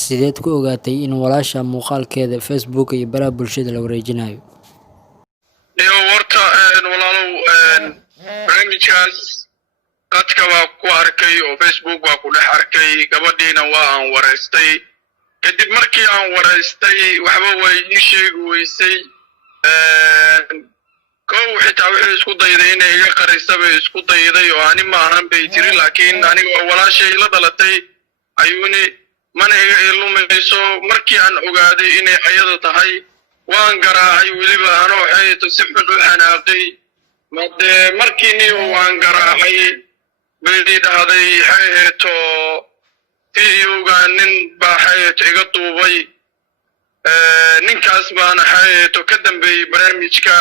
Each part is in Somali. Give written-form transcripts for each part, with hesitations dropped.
sideed ku ogaatay in walaasha muuqaalkeeda Facebook iyo baraha bulshada la wareejinayo? iyo warta walaalow barnaamijkaas qadka waa ku arkay oo Facebook waa ku dhex arkay gabadhiina waa aan wareystay kadib markii aan wareystay waxba way ii sheegi weysay kow xitaa wixii isku dayday inay iga qarisaba isku dayday oo ani ma ahan bay tiri laakiin aniga walaashay la dhalatay Cayuuni mana iga ilumayso markii aan ogaaday inay ayada tahay waan garaacay weliba anoo xeeto si xun u xanaaqay made markii waan garaacay bay dhahday xeeto Duugan nin baa xeeto iga duubay ninkaas baana xeeto ka dambeeyay barnaamijka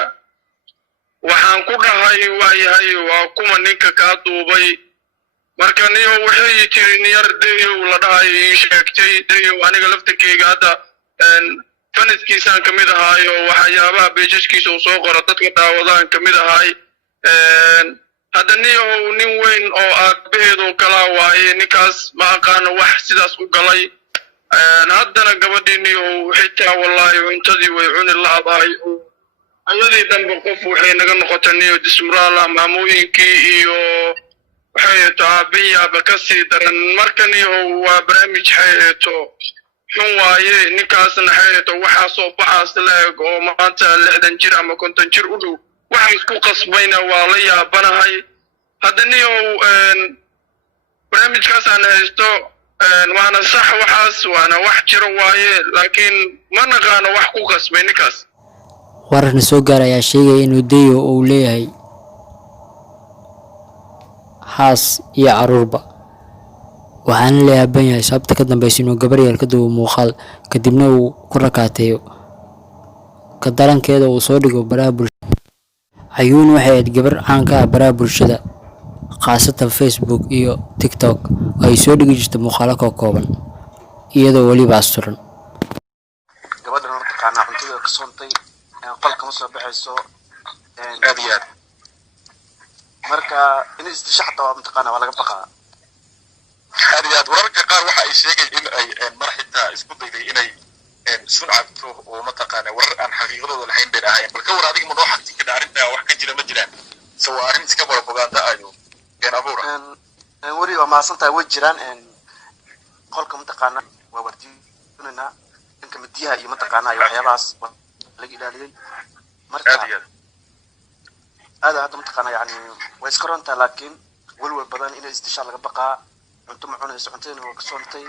waxaan ku dhahay waayahay waa kuma ninka ka duubay marka niyo waxay tiri niyar Daawo la dhahay ii sheegtay Daawo aniga laftakeyga hadda fanadkiisaan kamid ahaayo waxyaabaha beejkiisa uu soo qoro dadka daawadaan kamid ahay hadda niyo nin weyn oo aabaheedu kala waaye ninkaas ma aqaan wax sidaas u galay haddana gabadhiiniyo xitaa wallahi cuntadii way cuni laabahay ayadii dambe qof waxay naga noqotay niyo dismuraala maamooyinkii iyo waxay taabiyaaba ka sii daran marka niyo waa barnaamij xeeto xun waaye ninkaasna xeeto waxa soo baxaas leeg oo maanta 60 jir ama 50 jir u dhow waxa isku qasbayna waa la yaabanahay hadda niyo barnaamijkaas aan haysto waana sax waxaas waana wax jiro waaye laakiin ma naqaan wax ku qasbay ninkaas wararka soo gaar ayaa sheegay inuu Daawo uu leeyahay haas iyo caruurba waxaan la yaaban yahay sababta ka dambaysa inuu gabar yar ka duubo muuqaal kadibna uu ku rakaateeyo ka darankeeda uu soo dhigo baraha bulshada. Cayuuni waxay ahayd gabar caan ka ah baraha bulshada khaasatan Facebook iyo TikTok oo ay soo dhigi jirtay muuqaalo kooban iyadoo waliba asturan. gabadhan marka qaana cuntada ka soontay qolka ma soo baxayso aad marka in isdishaxta waa mtaqaana waa laga baqaa aad wararka qaar waxa ay sheegay in ay marxita isku dayday inay sunacto oo mtaqaana warar aan xaqiiqadooda lahayn bay ahaayeen balka war adiga ma noo xaqti ka dhaarinta wax ka jira ma jiraan soo arin iska propaganda ayo abuura wari waa maasantahay way jiraan qolka mtaqaana waa wardiinana inka midiyaha iyo mtaqaana ay waxyaabaas laga ilaaliyay marka هذا متقنا يعني ويسكرونتا لكن والول بدن إنه استشار لقى بقى أنتم معونه سعنتين وكسونتي